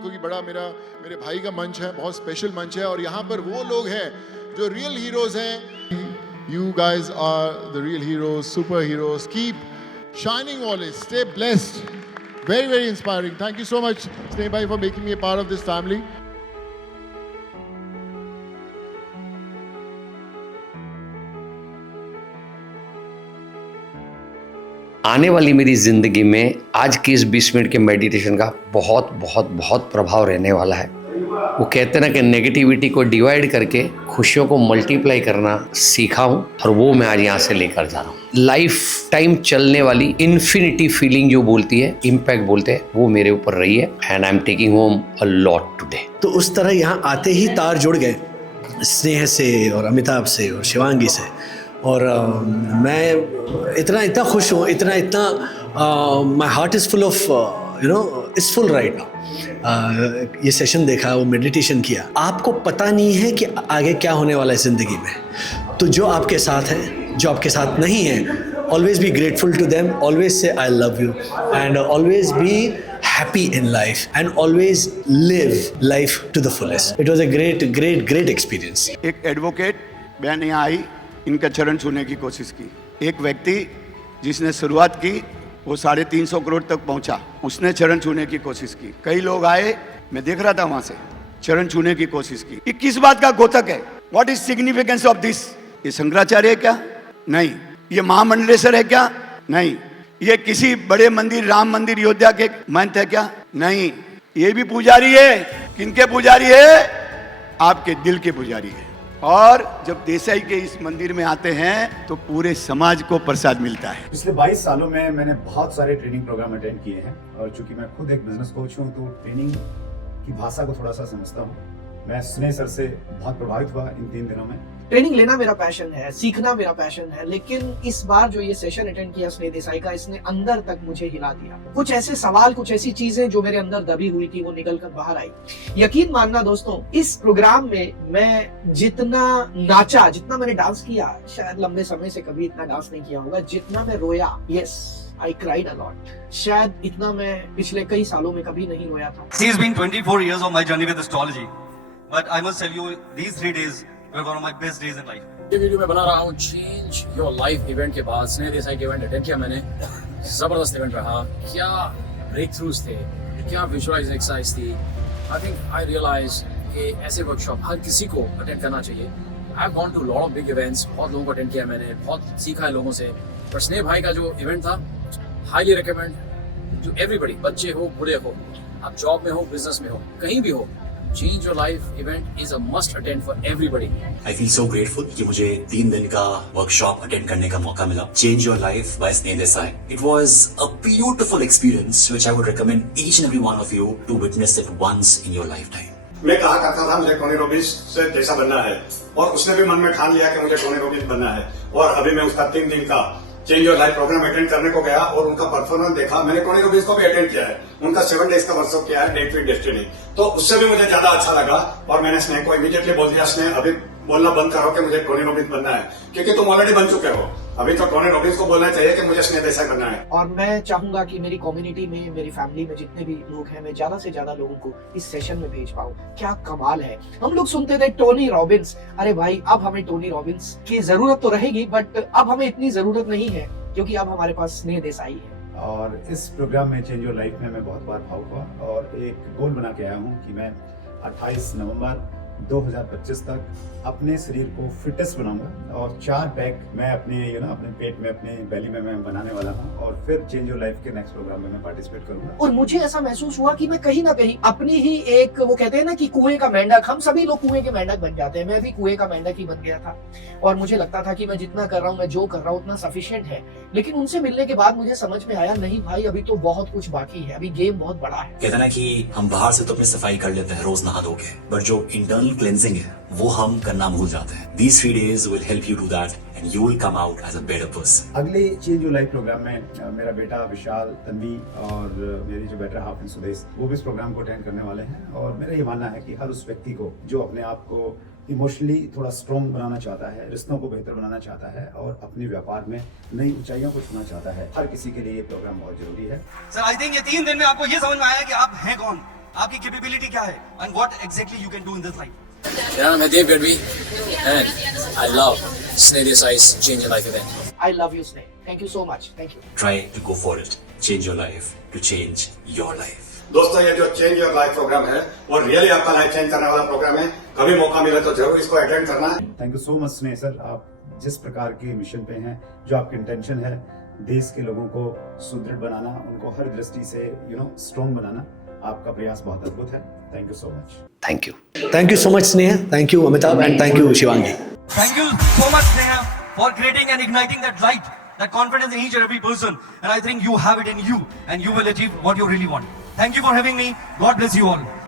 क्योंकि बड़ा मेरे भाई का मंच है, बहुत स्पेशल मंच है, और यहाँ पर वो लोग हैं जो रियल हीरोज हैं. You guys are the real heroes, super heroes. Keep shining always. Stay blessed. Very, very inspiring. Thank you so much, Sneh Bhai, for making me a part of this family. आने वाली मेरी ज़िंदगी में आज की इस 20 minute के meditation का बहुत बहुत बहुत प्रभाव रहने वाला है. वो कहते हैं ना कि नेगेटिविटी को डिवाइड करके खुशियों को मल्टीप्लाई करना सीखा हूँ, और वो मैं आज यहाँ से लेकर जा रहा हूँ. लाइफ टाइम चलने वाली इन्फिनिटी फीलिंग जो बोलती है, इम्पैक्ट बोलते हैं, वो मेरे ऊपर रही है. And I am taking home a lot today. तो उस तरह यहाँ आते ही तार जुड़ गए स्नेह से और अमिताभ से और शिवांगी से, और मैं इतना खुश हूँ, इतना my heart is full of its full right now. ये सेशन देखा, वो मेडिटेशन किया. आपको पता नहीं है कि आगे क्या होने वाला है ज़िंदगी में. तो जो आपके साथ है, जो आपके साथ नहीं है, always be grateful to them, always say I love you, and always be happy in life and always live life to the fullest. It was a great experience. एक एडवोकेट बहन यहाँ आई, इनका चरण छूने की कोशिश की. एक व्यक्ति जिसने शुरुआत की वो 350 करोड़ तक पहुंचा, उसने चरण छूने की कोशिश की. कई लोग आए, मैं देख रहा था वहां से, चरण छूने की कोशिश की. ये किस बात का द्योतक है? What is significance of this? ये शंकराचार्य है क्या? नहीं. ये महामंडलेश्वर है क्या? नहीं. ये किसी बड़े मंदिर, राम मंदिर अयोध्या के महंत है क्या? नहीं. ये भी पुजारी है. किनके पुजारी है? आपके दिल के पुजारी है. और जब देसाई के इस मंदिर में आते हैं तो पूरे समाज को प्रसाद मिलता है. पिछले 22 सालों में मैंने बहुत सारे ट्रेनिंग प्रोग्राम अटेंड किए हैं, और चूंकि मैं खुद एक बिजनेस कोच हूं तो ट्रेनिंग की भाषा को थोड़ा सा समझता हूं. मैं स्नेह सर से बहुत प्रभावित हुआ इन 3 दिनों में. ट्रेनिंग लेना मेरा पैशन है, सीखना मेरा पैशन है, लेकिन इस बार जो ये सेशन अटेंड किया स्नेह देसाई का, इसने अंदर तक मुझे हिला दिया. कुछ ऐसे सवाल, कुछ ऐसी चीजें जो मेरे अंदर दबी हुई थी, वो निकल कर बाहर आई. यकीन मानना दोस्तों, इस प्रोग्राम में मैं जितना नाचा, जितना मैंने डांस किया, शायद लंबे समय से कभी इतना डांस नहीं किया होगा. जितना मैं रोया, yes, I cried a lot. शायद इतना मैं पिछले कई सालों में कभी नहीं रोया था. It's been 24 years of my journey with astrology, but I must tell you, these 3 days were one of my best days in life. ये वीडियो मैं बना रहा हूँ चेंज योर लाइफ इवेंट के बाद. स्नेह देसाई के इवेंट अटेंड किया मैंने, जबरदस्त इवेंट रहा. क्या ब्रेक थ्रूज थे, क्या विजुअलाइज एक्सरसाइज थी. आई थिंक आई रियलाइज कि ऐसे वर्कशॉप हर किसी को अटेंड करना चाहिए. I have gone to lot of big events, बहुत लोगों को अटेंड किया मैंने, बहुत सीखा है लोगों से. पर स्नेह भाई का जो इवेंट था, हाईली रिकमेंड टू एवरीबडी. बच्चे हो, बूढ़े हो, आप जॉब में हो, बिजनेस में हो, कहीं भी हो, Change Your Life event is a must attend for everybody. I feel so grateful कि मुझे 3 दिन का वर्कशॉप अटेंड करने का मौका मिला. Change Your Life by Sneh Desai. It was a beautiful experience which I would recommend each and every one of you to witness it once in your lifetime. मैं कहा करता था मुझे टोनी रॉबिन्स से जैसा बनना है, और उसने भी मन में ठान लिया कि मुझे टोनी रॉबिन्स बनना है. और अभी मैं उसका 3 दिन का change your life programme attend करने को गया और उनका परफॉर्मेंस देखा. मैंने टोनी रॉबिन्स को भी अटेंड किया है, उनका 7 डेज का वर्कशॉप किया है, डेट विद डेस्टिनी. तो उससे भी मुझे ज्यादा अच्छा लगा, और मैंने स्नेह को इमीडिएटली बोल दिया, स्नेह अभी बोलना बंद करो कि मुझे टोनी रॉबिन्स बनना है, क्योंकि तुम ऑलरेडी बन चुके हो. अभी तो टोनी रॉबिन्स को बोलना चाहिए कि मुझे स्नेह देसाई बनना है. और मैं चाहूंगा कि मेरी कम्युनिटी में, मेरी फैमिली में जितने भी लोग हैं, मैं ज्यादा से ज्यादा लोगों को इस सेशन में भेज पाऊं. क्या कमाल है. हम लोग सुनते थे टोनी रॉबिन्स, अरे भाई अब हमें टोनी रॉबिन्स की जरूरत तो रहेगी, बट अब हमें इतनी जरूरत नहीं है, क्योंकि अब हमारे पास स्नेह देसाई है. और इस प्रोग्राम में चेंज योर लाइफ में मैं बहुत बार भावुक हुआ, और एक गोल बना के आया हूँ कि मैं 28 नवंबर 2025 तक अपने शरीर को फिटेस्ट बनाऊंगा, और 4 पैक मैं अपने अपने पेट में, अपने बेली में मैं बनाने वाला हूं, और फिर चेंज योर लाइफ के नेक्स्ट प्रोग्राम में मैं पार्टिसिपेट करूंगा. और मुझे ऐसा महसूस हुआ कि मैं कहीं ना कहीं अपनी ही एक, वो कहते हैं ना कि कुएं का मेंढक, हम सभी लोग कुएं के मेंढक बन जाते हैं. मैं भी कुएं का मेंढक ही बन गया था, और मुझे लगता था कि मैं जितना कर रहा हूँ, मैं जो कर रहा हूँ उतना सफिशिएंट है. लेकिन उनसे मिलने के बाद मुझे समझ में आया, नहीं भाई, अभी तो बहुत कुछ बाकी है, अभी गेम बहुत बड़ा है. कहते ना कि हम बाहर से तो अपनी सफाई कर लेते हैं रोज नहा धो के, पर जो इंटरनल क्लेंजिंग है वो हम करना भूल जाते हैं. These 3 days will help you do that and you will come out as a better person. अगले चेंज योर लाइफ प्रोग्राम में मेरा बेटा विशाल, तन्वी और मेरी जो बेटर हाफ सुदेश, वो भी इस प्रोग्राम को अटेंड करने वाले हैं. और मेरा ये मानना है कि हर उस व्यक्ति को जो अपने आप को इमोशनली थोड़ा स्ट्रॉन्ग बनाना चाहता है, रिश्तों को बेहतर बनाना चाहता है, और अपने व्यापार में नई ऊंचाइयों को छूना चाहता है, हर किसी के लिए ये प्रोग्राम बहुत जरूरी है. सर, आई थिंक ये 3 दिन में आपको ये समझ में आया कि आप हैं कौन. आपकी कैपेबिलिटी क्या है and what exactly you can do in this life. मेरा नाम है देव गढ़वी and I love स्नेह देसाई's Change Your Life event. I love you, Sneh. Thank you so much. Thank you. Try to go for it. Change your life to change your life. दोस्तों ये जो change your life programme है वो really आपका life change करने वाला programme है. कभी मौका मिले तो जरूर इसको अटेंड करना है. थैंक यू सो मच स्नेह सर, आप जिस प्रकार के मिशन पे हैं, जो आपकी इंटेंशन है देश के लोगों को सुदृढ़ बनाना, उनको हर दृष्टि से स्ट्रॉन्ग बनाना, आपका प्रयास बहुत अद्भुत है. Thank you so much. Thank you. Thank you so much Sneha, thank you Amitabh and thank you Shivangi. Thank you so much, Sneha, for creating and igniting that light, that confidence in each and every person. And I think you have it in you, and you will achieve what you really want. Thank you for having me. God bless you all.